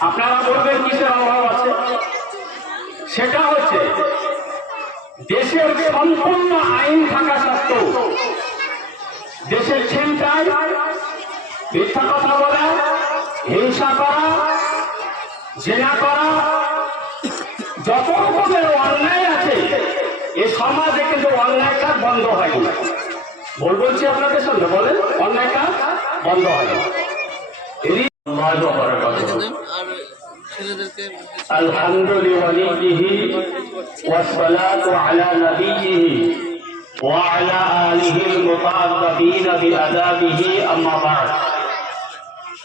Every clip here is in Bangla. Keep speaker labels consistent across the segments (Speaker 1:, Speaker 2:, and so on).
Speaker 1: আপনারা বলবেন কিসের অভাব আছে? সেটা হচ্ছে, দেশের সম্পূর্ণ আইন থাকা সত্ত্বেও, দেশের ছিনতাই মিথ্যা কথা বলা, হিংসা করা, জেনা করা, যত রকমের অন্যায় আছে, এ সমাজে কিন্তু অন্যায় কাজ বন্ধ হয়নি। বল বলছি আপনাদের সঙ্গে বলেন, অন্যায় কাজ বন্ধ হয়নি। الحمد لوليه والصلاة على نبيه وعلى آله المطابقين بأدابه أما بعد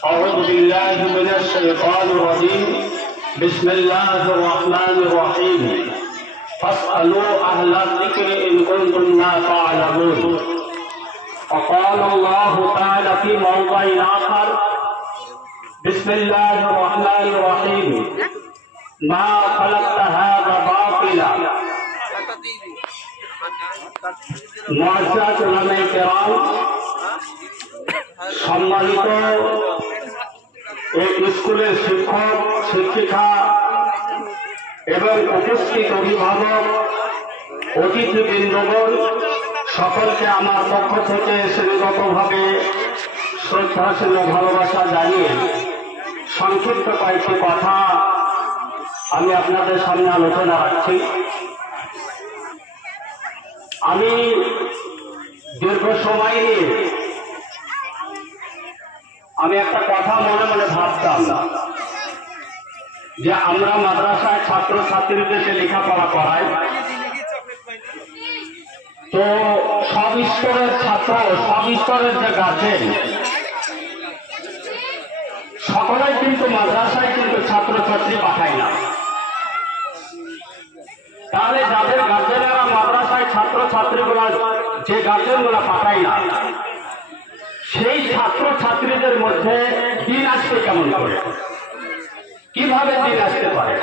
Speaker 1: أعوذ بالله من الشيطان الرجيم بسم الله الرحمن الرحيم. فاسألوا أهل الذكر إن كنتم لا تعلمون فقال الله تعالى في موضع آخر بسم الله الرحمن الرحيم ما خلقت هذا باطلا
Speaker 2: টাকা দিয়ে দিই
Speaker 1: معزز علماء کرام সম্মানিত এই স্কুলের শিক্ষক শিক্ষিকা এবং উপস্থিত অভিভাবক অতিথিবৃন্দগণ সকলকে আমার পক্ষ থেকে শ্রেণীগতভাবে শ্রদ্ধাশীল ও ভালোবাসা জানিয়ে সংক্ষিপ্ত কয়েকটি কথা আমি আপনাদের সামনে আলোচনা রাখছি। আমি দীর্ঘ সময় নিয়ে আমি একটা কথা মনে মনে ভাবতাম না যে আমরা মাদ্রাসায় ছাত্র ছাত্রীদেরকে লেখাপড়া করাই। তো সব স্তরের ছাত্র, সব স্তরের যে গার্জেন সকলেই কিন্তু মাদ্রাসায় কিন্তু ছাত্র ছাত্রী পাঠায় না। তাহলে যাদের গার্জেনেরা মাদ্রাসায় ছাত্র ছাত্রীগুলা যে গার্জেনগুলা পাঠায় না, সেই ছাত্র ছাত্রীদের মধ্যে দিন আসতে কেমন করে? কীভাবে দিন আসতে পারে?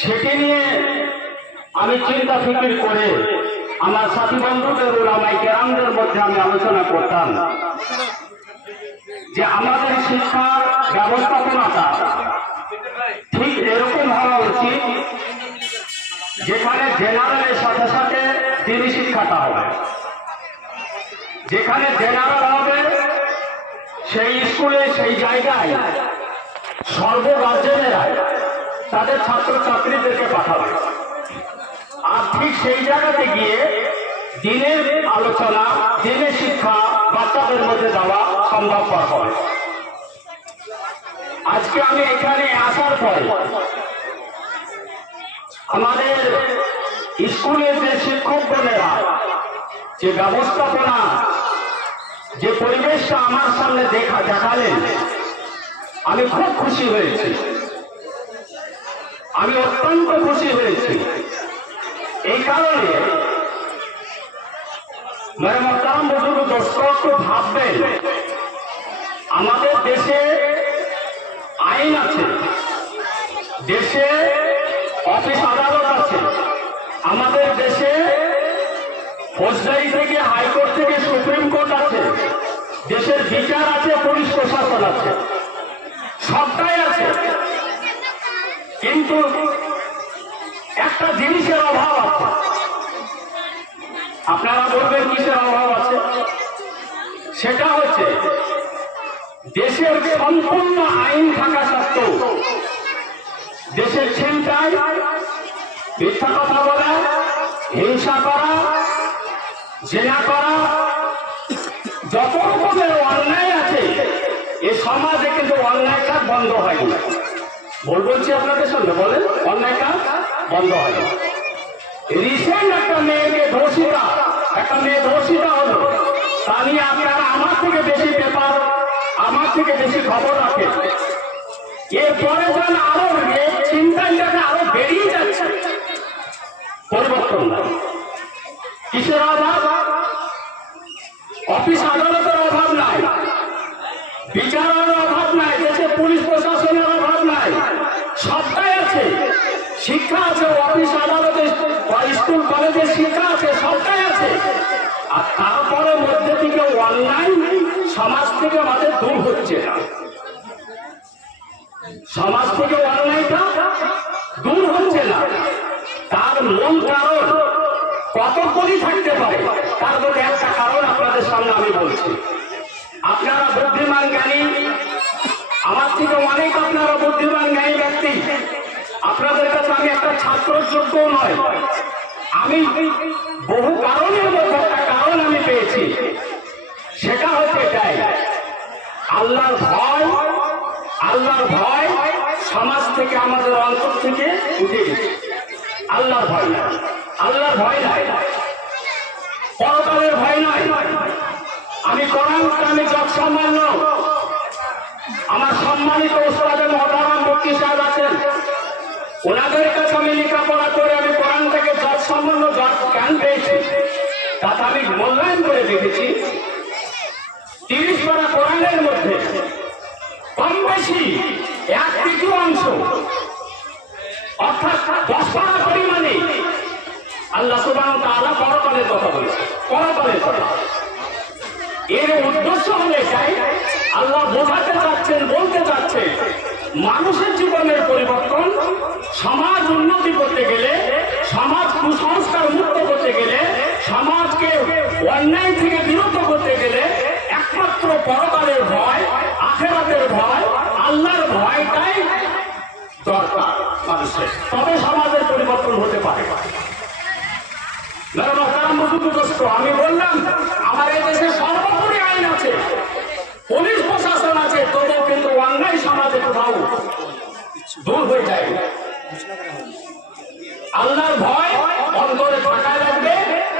Speaker 1: সেটি নিয়ে আমি চিন্তা ফিকির করে আমার সাথী বন্ধুদের ওলামাই কেরামদের মধ্যে আমি আলোচনা করতাম। যে আমাদের শিক্ষার ব্যবস্থাপনাটা ঠিক এরকম হওয়া উচিত যেখানে জেনারেলের সাথে সাথে দিনী শিক্ষাটা হবে। যেখানে জেনারেল হবে, সেই স্কুলে, সেই জায়গায় সর্বরাজ্যেরা তাদের ছাত্র ছাত্রীদেরকে পাঠাবে। আর ঠিক সেই জায়গাতে গিয়ে দিনের আলোচনা, দিনের শিক্ষা বাচ্চাদের মধ্যে দেওয়া সম্ভবপর হবে আজকে আমি এখানে আসার পরে আমাদের স্কুলের যে শিক্ষকগণেরা যে ব্যবস্থাপনা, যে পরিবেশটা আমার সামনে দেখা দেখালেন, আমি খুব খুশি হয়েছি। আমি অত্যন্ত খুশি হয়েছি। এই কারণে মেরে মতাম বুজুর্গ দর্শক ভাববেন আমাদের দেশে আইন আছে। দেশে অফিস আদালত আছে। আমাদের দেশে ফৌজদারি থেকে হাইকোর্ট থেকে সুপ্রিম কোর্ট আছে। দেশের বিচার আছে, পুলিশ প্রশাসন আছে। সবটাই আছে। কিন্তু একটা জিনিসের অভাব আছে। আপনারা বলবেন কিসের অভাব আছে? সেটা হচ্ছে দেশের যে সম্পূর্ণ আইন থাকা সত্ত্বেও, দেশের ছিনতাই মিথ্যা কথা বলা, হিংসা করা, জেনা করা, যত রকমের অন্যায় আছে, এ সমাজে কিন্তু অন্যায় কাজ বন্ধ হয়নি। বল বলছি আপনাদের সঙ্গে, বলেন, অন্যায় কাজ বন্ধ হয়নি। রিসেন্ট একটা মেয়েকে ধর্ষিতা একটা মেয়ে ধর্ষিতা হলো। তা নিয়ে আপনারা আমার থেকে বেশি পেপার আমার থেকে বেশি খবর রাখেন এরপরে যেন আরও চিন্তাটাকে আরও বেরিয়ে যাচ্ছে। পরিবর্তন কিসের অভাব? অফিস আদালতের অভাব নাই। বিচারের অভাব নাই। দেশে পুলিশ প্রশাসনের অভাব নাই। সবটাই আছে। শিক্ষা আছে, অফিস আদালতে স্কুল কলেজের শিক্ষা আছে, সবটাই আছে। আর তারপরে মধ্যে থেকে অনলাইন সমাজ থেকে আমাদের দূর হচ্ছে না। সমাজ থেকে অন্যায়টা দূর হচ্ছে না। তার মূল কারণ কতক্ষণই থাকতে পারে, তার মধ্যে একটা কারণ আপনাদের সামনে আমি বলছি। আপনারা বুদ্ধিমান জ্ঞানী, আমার থেকে অনেক আপনারা বুদ্ধিমান জ্ঞানী ব্যক্তি। আপনাদের কাছে আমি একটা ছাত্র যোগ্য নয়। আমি বহু কারণের মধ্যে একটা কারণ আমি পেয়েছি। সেটা হচ্ছে এটাই। আল্লাহর ভয় আল্লাহর ভয় সমাজ থেকে, আমাদের অন্তর থেকে উঠে গেছে। আল্লাহর ভয় নাই আল্লাহর ভয় নাই পরকালের ভয় নাই আমি কোরআনকে আমি যত সম্মান্য আমার সম্মানিত ওস্তাদের মহতারাম মুক্তি সাহেব আছেন। ওনাদের কাছে আমি লেখাপড়া করে আমি কোরআন থেকে যত সম্মান্য যত জ্ঞান পেয়েছি, তাতে আমি মূল্যায়ন করে দেখেছি তিরিশ পারা কোরআনের মধ্যে কম বেশি এক তৃতীয় অংশ অর্থাৎ পারা পরিমাণে আল্লাহ সুবাহ তাআলা পরকালের কথা বলেছে। পরকালের কথা। এর উদ্দেশ্য হলে এটাই, আল্লাহ বোঝাতে চাচ্ছেন, বলতে চাচ্ছেন, মানুষের জীবনের পরিবর্তন, সমাজ উন্নতি করতে গেলে, সমাজ কুসংস্কার মুক্ত করতে গেলে, সমাজকে অন্যায় থেকে বিরত করতে গেলে, একমাত্র পরকালের ভয়, আখেরাতের ভয়, আল্লাহর ভয়টাই দরকার মানুষের। তবে সমাজের পরিবর্তন হতে পারে মুখুদস্ত আমি বললাম এই দেশে সর্বোপরি আইন আছে। পুলিশ প্রশাসন আছে, তবুও কিন্তু অন্যায় সমাজে কোথাও দূর হয়ে যায়। আল্লাহর ভয় অন্তরে থাকা লাগবে,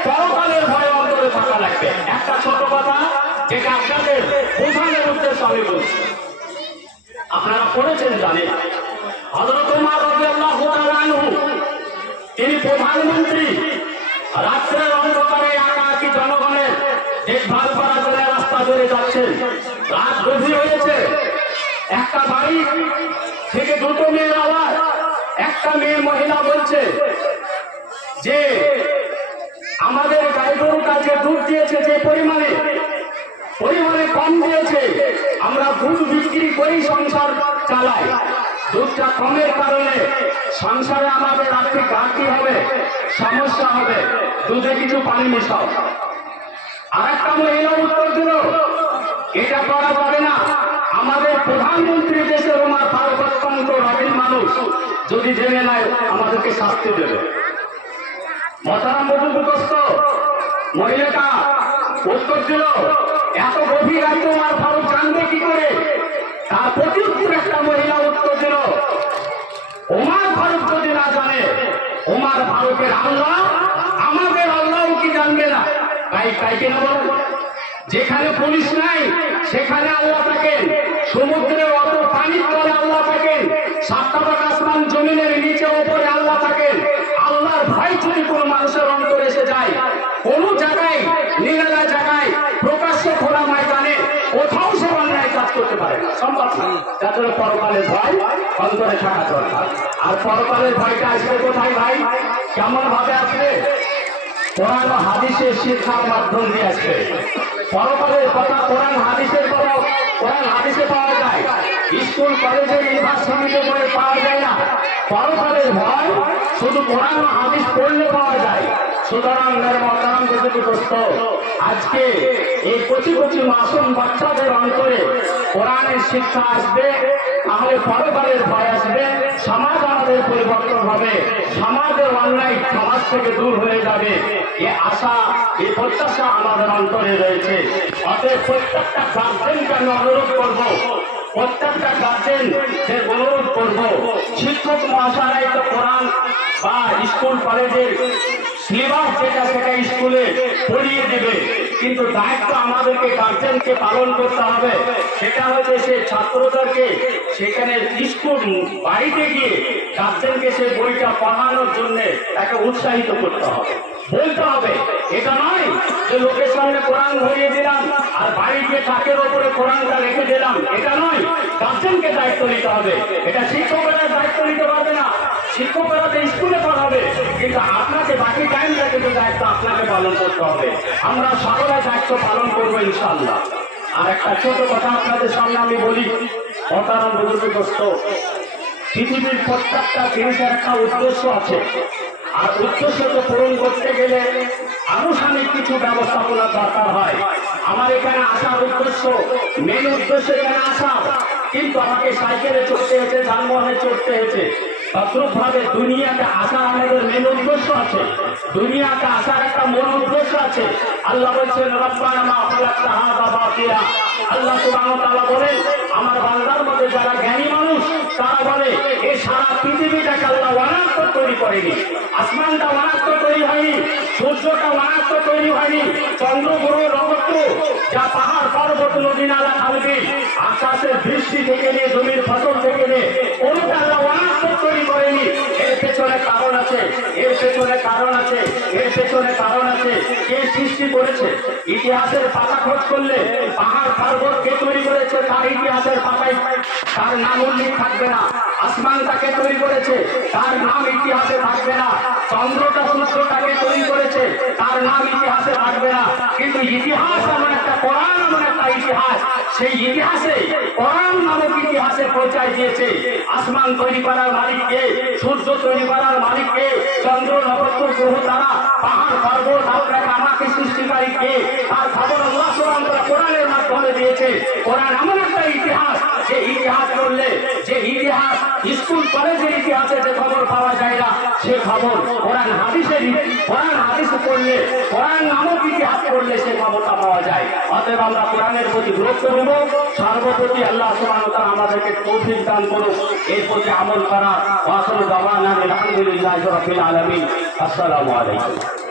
Speaker 1: পরকালের ভয় অন্তরে থাকা লাগবে। একটা ছোট কথা, যেটা আপনাদের বোঝানোর উদ্দেশ্য আমি বলছি। আপনারা পড়েছেন জানেন হজরত তিনি প্রধানমন্ত্রী রাত্রের অন্ধকারে একাকি জনগণের দেখভাল করার জন্য রাস্তা ধরে যাচ্ছেন রাত গভীর হয়েছে। একটা বাড়ি থেকে দুটো মেয়ের আওয়াজ। একটা মেয়ে মহিলা বলছে যে, আমাদের গাই গরুটা যে দুধ দিয়েছে যে পরিমাণে পরিমাণে কম দিয়েছে, আমরা দুধ বিক্রি করেই সংসার চালাই। দুধটা কমের কারণে সংসারে আমাদের আর্থিক ঘাটতি হবে, সমস্যা হবে, দুধে কিছু পানি মিশাও। আর একটা মহিলা উত্তর দিল, এটা করা যাবে না। আমাদের প্রধানমন্ত্রী দেশের ওমার ফারুক অত্যন্ত মানুষ যদি জেনে নেয়, আমাদেরকে শাস্তি দেবে। মতারাম বধুগ্রস্ত মহিলাটা উত্তর দিল, এত গভীর রাতে ওমার ফারুক জানবে কি করে? তার একটা মহিলা উত্তর দিল ওমার না জানে ওমার আল্লাহ আমাদের কি জানবে না? তাই তাই বলো? যেখানে পুলিশ নাই, সেখানে আল্লাহ থাকেন। সমুদ্রের অত পানির তলে আল্লাহ থাকেন। সাতটা আসমান জমিনের নিচে ওপরে আল্লাহ থাকেন। আল্লাহর ভয় যদি কোনো মানুষের অন্তর এসে যায়, কোন জায়গায় নিরালা জায়গায়, প্রকাশ্য খোলা ময়দানে, কোথাও করতে পারে। সম্ভব পরকালের ভয় অন্তরে থাকা দরকার। আর পরকালের ভয়টা আসবে কোথায় ভাই? কেমন ভাবে আসবে? কোরআন হাদিসের শিক্ষার মাধ্যম দিয়ে আসবে। পরকালের কথা কোরআন হাদিসের কথা, কোরআন হাদিসে পাওয়া যায়। স্কুল, কলেজে, ইউনিভার্সিটিতে করে পাওয়া যায় না। পরকালের ভয় শুধু কোরআন হাদিস পড়লে পাওয়া যায়। সুতরাং যদি দোস্ত আজকে এই কচি কচি মাসুম বাচ্চাদের অন্তরে কোরআনের শিক্ষা আসবে তাহলে পরকালের ভয় আসবে, সমাজ আমাদের পরিবর্তন হবে, সমাজের অন্যায় সমাজ থেকে দূর হয়ে যাবে। এ আশা এই প্রত্যাশা আমাদের অন্তরে রয়েছে। অতএব প্রত্যেকটা গার্জেনকে আমি অনুরোধ করব, প্রত্যেকটা গার্জেন যে অনুরোধ করব শিক্ষক মহাশয় তো কোরআন বা স্কুল কলেজের সিলেবাস যেটা সেটা স্কুলে পড়িয়ে দেবে। কিন্তু দায়িত্ব আমাদেরকে গার্জেনকে পালন করতে হবে। সেটা হচ্ছে সে ছাত্রদেরকে সেখানে স্কুল বাড়িতে গিয়ে গার্জেনকে সে বইটা পড়ানোর জন্য তাকে উৎসাহিত করতে হবে। বলতে হবে, এটা নয় যে লোকের সামনে কোরআন ধরিয়ে দিলাম আর বাড়ি গিয়ে তাকের ওপরে কোরআনটা রেখে দিলাম। এটা নয় গার্জেনকে দায়িত্ব নিতে হবে। এটা শিক্ষকেরা দায়িত্ব নিতে পারবে না। শিক্ষকেরা তো স্কুলে পড়াবে। কিন্তু আপনাকে বাকি টাইমটা কিন্তু দায়িত্ব আপনাকে পালন করতে হবে। আমরা সকলে দায়িত্ব পালন করব ইনশাল্লাহ আর একটা ছোট কথা আপনাদের সামনে আমি বলি অতারণ বুজুর্গস্ত পৃথিবীর প্রত্যেকটা জিনিসের একটা উদ্দেশ্য আছে। আর উদ্দেশ্যকে পূরণ করতে গেলে আনুষ্ঠানিক কিছু ব্যবস্থাপনা দরকার হয়। আমার এখানে আসার উদ্দেশ্য মেন উদ্দেশ্য এখানে আসা। কিন্তু আমাকে সাইকেলে চড়তে হয়েছে, যানবাহনে চড়তে হয়েছে। তত্রভাবে দুনিয়াতে আসা আমাদের মেন উদ্দেশ্য আছে। দুনিয়াতে আসার একটা মূল উদ্দেশ্য আছে। আল্লাহ বলছেন আল্লাহ সুবহানাহু বলেন, আমার বান্দার মধ্যে যারা জ্ঞানী মানুষ, তারা বলে এই সারা পৃথিবীটাকে আল্লাহ অনাত্ম তৈরি করেনি। আসমানটা অনাত্ম তৈরি হয়নি, সূর্যটা অনাত্ম তৈরি হয়নি, চন্দ্র, গ্রহ, নক্ষত্র, যা পাহাড়, পর্বত, নদী, নালা খালবি আকাশের বৃষ্টি থেকে নিয়ে জমির ফসল থেকে নিয়ে কোনটা আল্লাহ অনাত্ম তৈরি করেনি এর পেছনে কারণ আছে এর পেছনে কারণ আছে এর পেছনে কারণ আছে কে সৃষ্টি করেছে। ইতিহাসের পাতা খোঁজ করলে পাহাড় পর্বত কে তৈরি করেছে? তার ইতিহাসের পাতায় তার নাম উল্লেখ থাকবে না। আসমান তাকে তৈরি করেছে। তার নাম ইতিহাসে থাকবে না। চন্দ্রটা সূর্যটাকে তৈরি করেছে। তার নাম ইতিহাসে থাকবে না। কিন্তু ইতিহাস একটা ইতিহাস, সেই ইতিহাসে কোরআন নামক ইতিহাসে পৌঁছায় দিয়েছে। আসমান তৈরি করার মালিককে, সূর্য তৈরি করার মালিককে, চন্দ্র, নক্ষত্র, গ্রহ তারা পাহাড়, পর্বত আমাকে সৃষ্টিকারী কে তার খবর আল্লাহ মাধ্যমে দিয়েছে। কোরআন এমন একটা ইতিহাস, যে ইতিহাস করলে যে ইতিহাস স্কুল, কলেজের ইতিহাসে যে খবর সে খবর। কোরআন হাদিসে কোরআন হাদিস পড়লে, কোরআন নামক ইতিহাস পড়লে সে খবরটা পাওয়া যায়। অতএব আমরা কোরআনের প্রতি গুরুত্ব দেব। সর্বপ্রতি আল্লাহ তাআলা আমাদেরকে কঠিন দান করুন এর প্রতি আমল করা আসল বাবা নামে আলহামদুলিল্লাহ রাব্বিল আলামিন। আসসালামু আলাইকুম।